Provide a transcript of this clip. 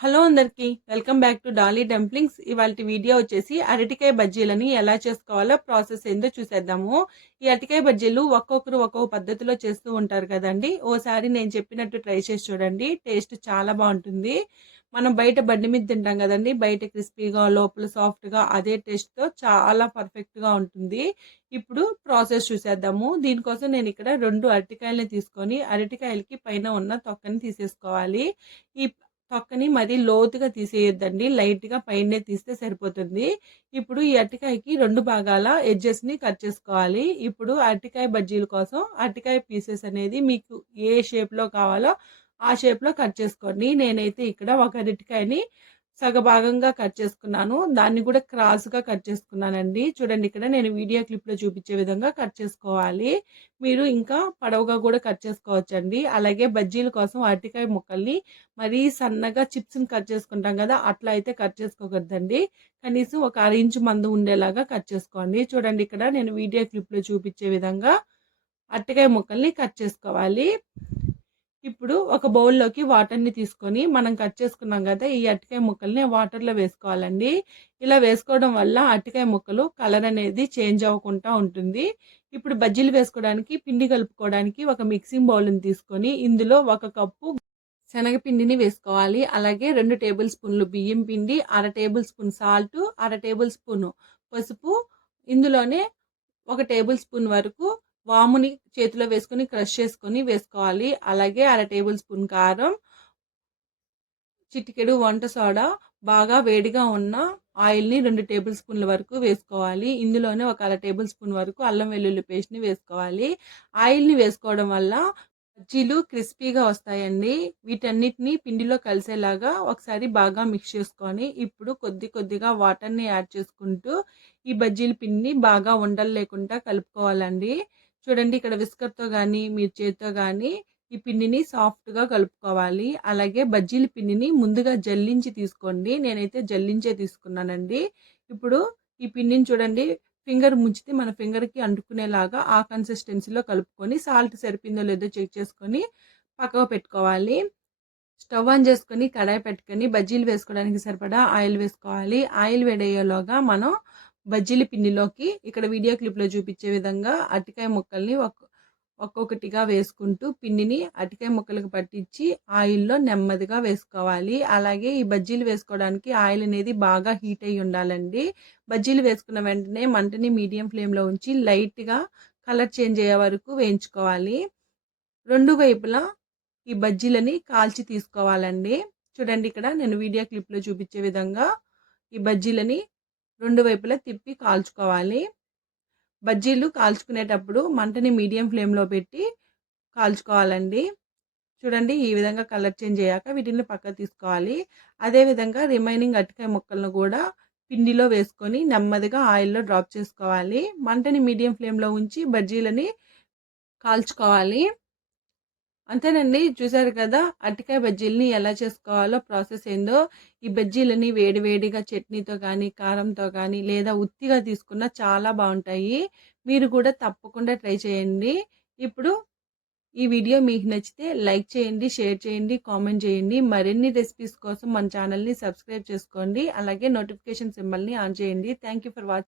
Hello అందరికీ welcome back to Dolly dumplings. ఇవాల్టి video వచ్చేసి అరటికాయ బజ్జీలని ఎలా చేసుకోవాలో ప్రాసెస్ ఏందో చూసేద్దాము. ఈ అరటికాయ బజ్జీలు ఒక్కొక్కరు ఒక్కొక్క పద్ధతిలో చేస్తూ ఉంటారు కదండి. ఓసారి నేను చెప్పినట్టు ట్రై చేసి చూడండి, టేస్ట్ చాలా బాగుంటుంది. మనం బయట బండి మీద తింటాం కదండి, బయట క్రిస్పీగా లోపల సాఫ్ట్గా అదే టేస్ట్తో చాలా పర్ఫెక్ట్గా ఉంటుంది. ఇప్పుడు ప్రాసెస్ చూసేద్దాము. దీనికోసం నేను ఇక్కడ 2 అరటికాయలని తీసుకొని అరటికాయలకి పైన ఉన్న తొక్కని తీసేసుకోవాలి. ఈ తొక్కని మరీ లోతుగా తీసేయొద్దండి, లైట్గా పైనే తీస్తే సరిపోతుంది. ఇప్పుడు ఈ అరటికాయకి 2 భాగాల ఎడ్జెస్ని కట్ చేసుకోవాలి. ఇప్పుడు అరటికాయ బజ్జీల కోసం అరటికాయ పీసెస్ అనేది మీకు ఏ షేప్లో కావాలో ఆ షేప్లో కట్ చేసుకోండి. నేనైతే ఇక్కడ ఒక అరటికాయని సగభాగంగా కట్ చేసుకున్నాను, దాన్ని కూడా క్రాస్గా కట్ చేసుకున్నానండి. చూడండి, ఇక్కడ నేను వీడియో క్లిప్లో చూపించే విధంగా కట్ చేసుకోవాలి. మీరు ఇంకా పొడవుగా కూడా కట్ చేసుకోవచ్చండి. అలాగే బజ్జీల కోసం అరటికాయ ముక్కల్ని మరీ సన్నగా చిప్స్ని కట్ చేసుకుంటాం కదా, అట్లా అయితే కట్ చేసుకోకూడదండి. కనీసం ఒక అర ఇంచు మందం ఉండేలాగా కట్ చేసుకోండి. చూడండి, ఇక్కడ నేను వీడియో క్లిప్లో చూపించే విధంగా అరటికాయ ముక్కల్ని కట్ చేసుకోవాలి. ఇప్పుడు ఒక బౌల్లోకి వాటర్ని తీసుకొని మనం కట్ చేసుకున్నాం కదా ఈ అరటికాయ ముక్కల్ని వాటర్లో వేసుకోవాలండి. ఇలా వేసుకోవడం వల్ల అరటికాయ ముక్కలు కలర్ అనేది చేంజ్ అవ్వకుండా ఉంటుంది. ఇప్పుడు బజ్జీలు వేసుకోవడానికి పిండి కలుపుకోవడానికి ఒక మిక్సింగ్ బౌల్ని తీసుకొని ఇందులో 1 కప్పు శనగపిండిని వేసుకోవాలి. అలాగే 2 టేబుల్ స్పూన్లు బియ్యం పిండి, అర టేబుల్ స్పూన్ సాల్ట్, అర టేబుల్ స్పూన్ పసుపు, ఇందులోనే 1 టేబుల్ స్పూన్ వరకు వాముని చేతిలో వేసుకొని క్రష్ చేసుకొని వేసుకోవాలి. అలాగే అర టేబుల్ స్పూన్ కారం, చిటికెడు వంట సోడా, బాగా వేడిగా ఉన్న ఆయిల్ని 2 టేబుల్ స్పూన్ల వరకు వేసుకోవాలి. ఇందులోనే ఒక అర టేబుల్ స్పూన్ వరకు అల్లం వెల్లుల్లి పేస్ట్ని వేసుకోవాలి. ఆయిల్ని వేసుకోవడం వల్ల బజ్జీలు క్రిస్పీగా వస్తాయండి. వీటన్నిటిని పిండిలో కలిసేలాగా ఒకసారి బాగా మిక్స్ చేసుకొని ఇప్పుడు కొద్దిగా వాటర్ని యాడ్ చేసుకుంటూ ఈ బజ్జీల పిండిని బాగా ఉండలు లేకుండా కలుపుకోవాలండి. చూడండి, ఇక్కడ విస్కర్తో కానీ మీరు చేతితో కానీ ఈ పిండిని సాఫ్ట్గా కలుపుకోవాలి. అలాగే బజ్జీల పిండిని ముందుగా జల్లించి తీసుకోండి. నేనైతే జల్లించే తీసుకున్నానండి. ఇప్పుడు ఈ పిండిని చూడండి, ఫింగర్ ముంచితే మన ఫింగర్కి అంటుకునేలాగా ఆ కన్సిస్టెన్సీలో కలుపుకొని సాల్ట్ సరిపోయిందో లేదో చెక్ చేసుకొని పక్కకు పెట్టుకోవాలి. స్టవ్ ఆన్ చేసుకొని కడాయి పెట్టుకొని బజ్జీలు వేసుకోవడానికి సరిపడా ఆయిల్ వేసుకోవాలి. ఆయిల్ వేడయ్యేలోగా మనం బజ్జీల పిండిలోకి ఇక్కడ వీడియో క్లిప్లో చూపించే విధంగా అరటికాయ ముక్కల్ని ఒక్కొక్కటిగా వేసుకుంటూ పిండిని అరటికాయ ముక్కలకు పట్టించి ఆయిల్లో నెమ్మదిగా వేసుకోవాలి. అలాగే ఈ బజ్జీలు వేసుకోవడానికి ఆయిల్ అనేది బాగా హీట్ అయ్యి ఉండాలండి. బజ్జీలు వేసుకున్న వెంటనే మంటని మీడియం ఫ్లేమ్లో ఉంచి లైట్గా కలర్ చేంజ్ అయ్యే వరకు వేయించుకోవాలి. 2 వైపులా ఈ బజ్జీలని కాల్చి తీసుకోవాలండి. చూడండి, ఇక్కడ నేను వీడియో క్లిప్లో చూపించే విధంగా ఈ బజ్జీలని 2 వైపులా తిప్పి కాల్చుకోవాలి. బజ్జీలు కాల్చుకునేటప్పుడు మంటని మీడియం ఫ్లేమ్లో పెట్టి కాల్చుకోవాలండి. చూడండి, ఈ విధంగా కలర్ చేంజ్ అయ్యాక వీటిని పక్కకు తీసుకోవాలి. అదేవిధంగా రిమైనింగ్ అరటికాయ ముక్కలను కూడా పిండిలో వేసుకొని నెమ్మదిగా ఆయిల్లో డ్రాప్ చేసుకోవాలి. మంటని మీడియం ఫ్లేమ్లో ఉంచి బజ్జీలని కాల్చుకోవాలి. అంతేనండి, చూసారు కదా అరటికాయ బజ్జీలని ఎలా చేసుకోవాలో ప్రాసెస్ ఏందో. ఈ బజ్జీలని వేడివేడిగా చట్నీతో కానీ కారంతో కానీ లేదా ఉత్తిగా తీసుకున్నా చాలా బాగుంటాయి. మీరు కూడా తప్పకుండా ట్రై చేయండి. ఇప్పుడు ఈ వీడియో మీకు నచ్చితే లైక్ చేయండి, షేర్ చేయండి, కామెంట్ చేయండి. మరిన్ని రెసిపీస్ కోసం మన ఛానల్ని సబ్స్క్రైబ్ చేసుకోండి. అలాగే నోటిఫికేషన్ సింబల్ని ఆన్ చేయండి. Thank you for watching.